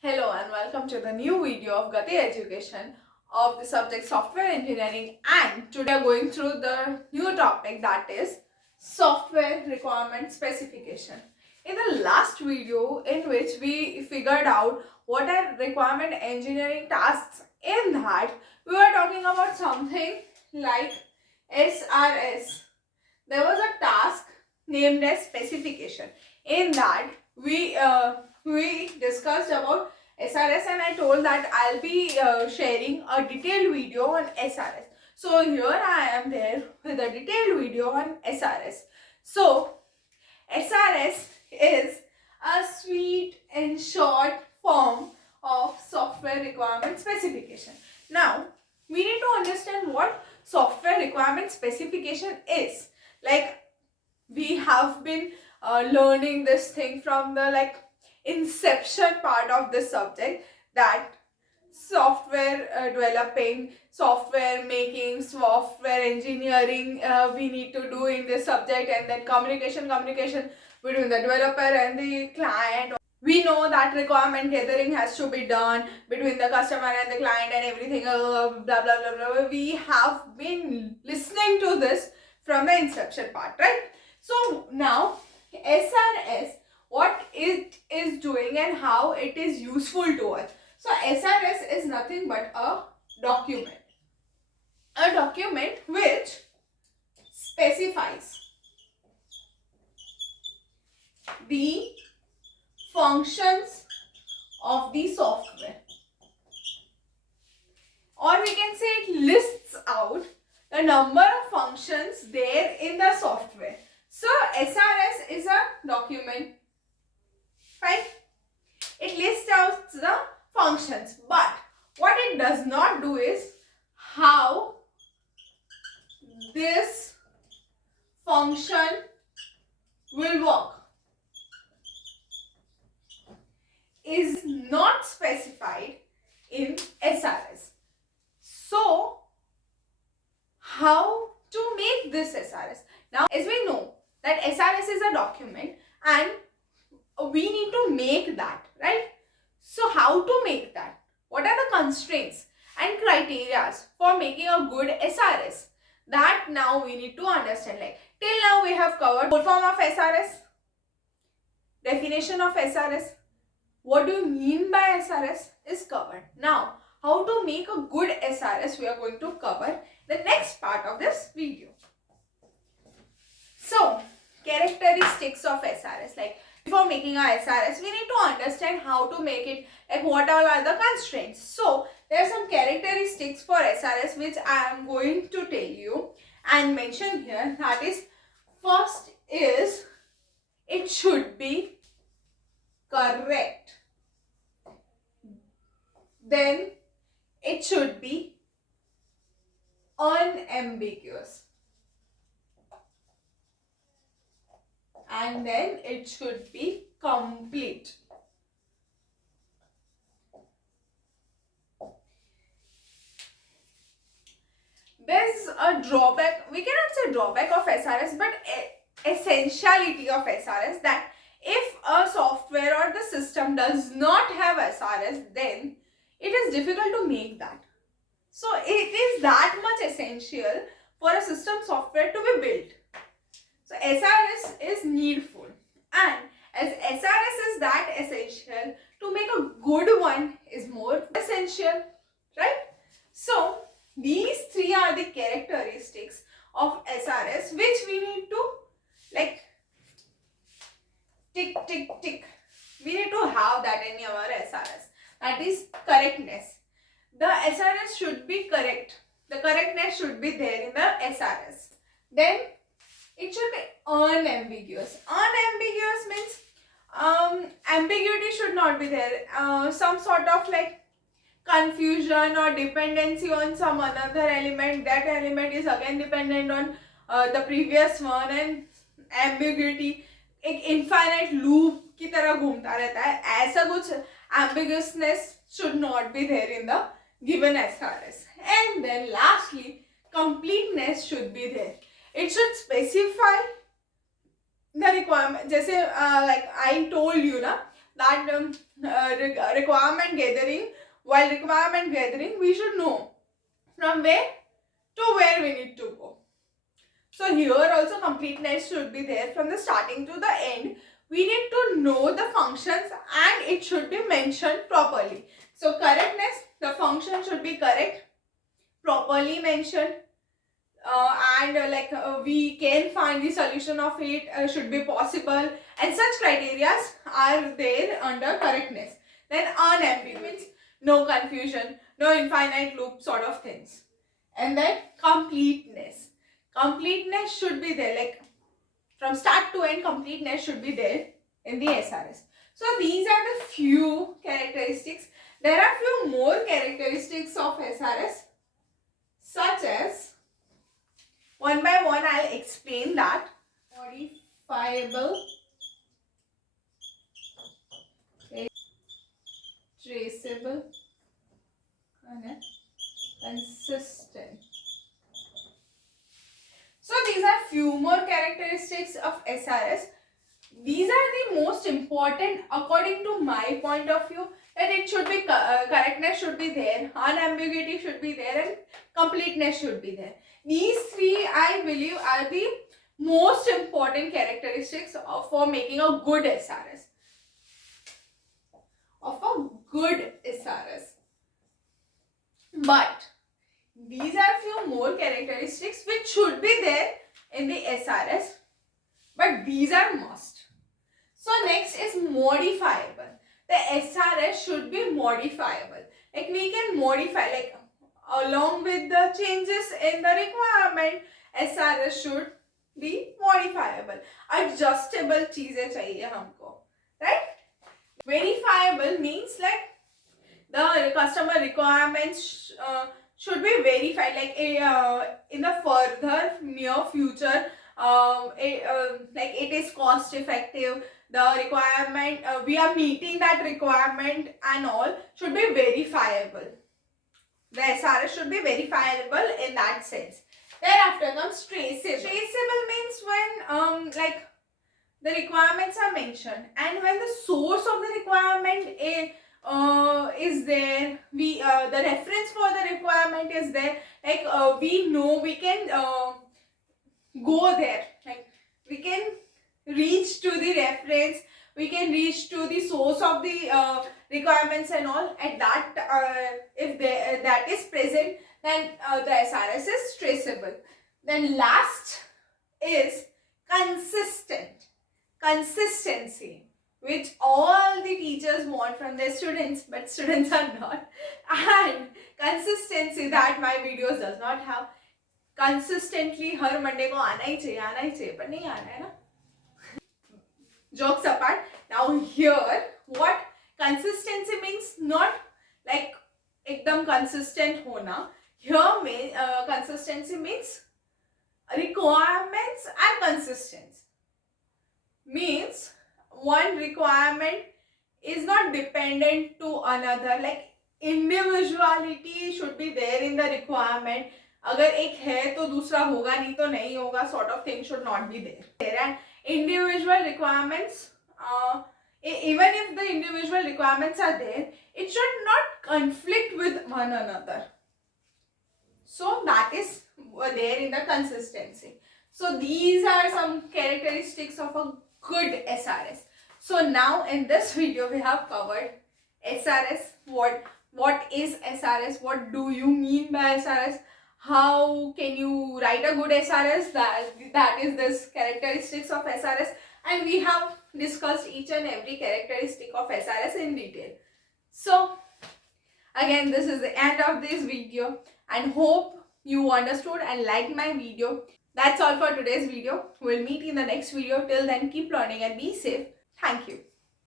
Hello and welcome to the new video of Gati Education of the subject Software Engineering, and today we are going through the new topic, that is Software Requirement Specification. In the last video in which we figured out what are requirement engineering tasks, in that we were talking about something like SRS. There was a task named as specification. In that we discussed about SRS, and I told that I'll be sharing a detailed video on SRS. So here I am there with a detailed video on SRS. So SRS is a sweet and short form of software requirement specification. Now we need to understand what software requirement specification is. Like, we have been learning this thing from the inception part of this subject, that software developing, software making, software engineering we need to do in this subject, and then communication between the developer and the client. We know that requirement gathering has to be done between the customer and the client and everything, blah blah blah blah. We have been listening to this from the inception part, right? So now SRS, what it is doing and how it is useful to us. So SRS is nothing but a document which specifies the functions of the software, or we can say it lists out the number of functions there in the software. So SRS is a document, right? It lists out the functions, but what it does not do is how this function will work is not specified in SRS. So how to make this SRS? Now, as we know that SRS is a document and we need to make that, right? So how to make that? What are the constraints and criteria for making a good SRS? That now we need to understand. Like, till now we have covered full form of SRS, definition of SRS, what do you mean by SRS is covered. Now, how to make a good SRS we are going to cover the next part of this video. So, characteristics of SRS. Like, before making a SRS, we need to understand how to make it, like what all are the constraints. So, there are some characteristics for SRS which I am going to tell you and mention here. That is, first is it should be correct. Then it should be unambiguous. And then it should be complete. There's a drawback, we cannot say drawback of SRS, but essentiality of SRS, that if a software or the system does not have SRS, then it is difficult to make that. So it is that much essential for a system software to be built. So SRS is needful, and as SRS is that essential, to make a good one is more essential, right? So these three are the characteristics of SRS which we need to like tick tick tick. We need to have that in our SRS. That is correctness. The SRS should be correct. The correctness should be there in the SRS. Then it should be unambiguous. Unambiguous means ambiguity should not be there. Some sort of like confusion or dependency on some another element. That element is again dependent on the previous one, and ambiguity एक infinite loop की तरह घूमता रहता है. ऐसा कुछ ambiguousness should not be there in the given SRS. And then lastly, completeness should be there. It should specify the requirement. जैसे like I told you ना, that requirement gathering, while requirement gathering, we should know from where to where we need to go. So here also completeness should be there from the starting to the end. We need to know the functions and it should be mentioned properly. So correctness, the function should be correct, properly mentioned, and we can find the solution of it should be possible, and such criteria are there under correctness. Then unambiguous, no confusion, no infinite loop sort of things. And then completeness. Completeness should be there, like from start to end completeness should be there in the SRS. So these are the few characteristics. There are few more characteristics of SRS, such as, one by one I'll explain that. Modifiable, traceable, and consistent. So these are few more characteristics of SRS. These are the most important according to my point of view, that it should be correctness should be there, unambiguity should be there, and completeness should be there. These three I believe are the most important characteristics for making a good SRS. Of a good SRS. But these are few more characteristics which should be there in the SRS, but these are must. So next is modifiable. The SRS should be modifiable. Like we can modify, like along with the changes in the requirement, SRS should be modifiable. Adjustable चीजें चाहिए हमको, right? Verifiable means like the customer requirements should be verified, like in the further near future, like it is cost effective, the requirement, we are meeting that requirement and all should be verifiable. The SRS should be verifiable in that sense. Thereafter comes traceable. Traceable means when like the requirements are mentioned and when the source of the requirement is there, we the reference for the requirement is there, like we know we can go there, like we can reach to the reference, we can reach to the source of the requirements and all. At that if that is present, then the SRS is traceable. Then last is consistency, which all the teachers want from their students, but students are not. And consistency that my videos does not have. Consistently her Monday को आना ही चाहिए पर नहीं आ रहा है ना. Jokes apart, now here what consistency means, not like एकदम consistent होना. Here consistency means requirements are consistent. Means one requirement is not dependent to another, like individuality should be there in the requirement. अगर एक है तो दूसरा होगा नहीं तो नहीं होगा, sort of thing should not be there. And individual requirements, even if the individual requirements are there, it should not conflict with one another. So that is there in the consistency. So these are some characteristics of a good SRS. So now in this video we have covered SRS, what is SRS, what do you mean by SRS, how can you write a good SRS, that is this characteristics of SRS, and we have discussed each and every characteristic of SRS in detail. So again, this is the end of this video and hope you understood and liked my video. That's all for today's video. We'll meet in the next video. Till then, keep learning and be safe. Thank you.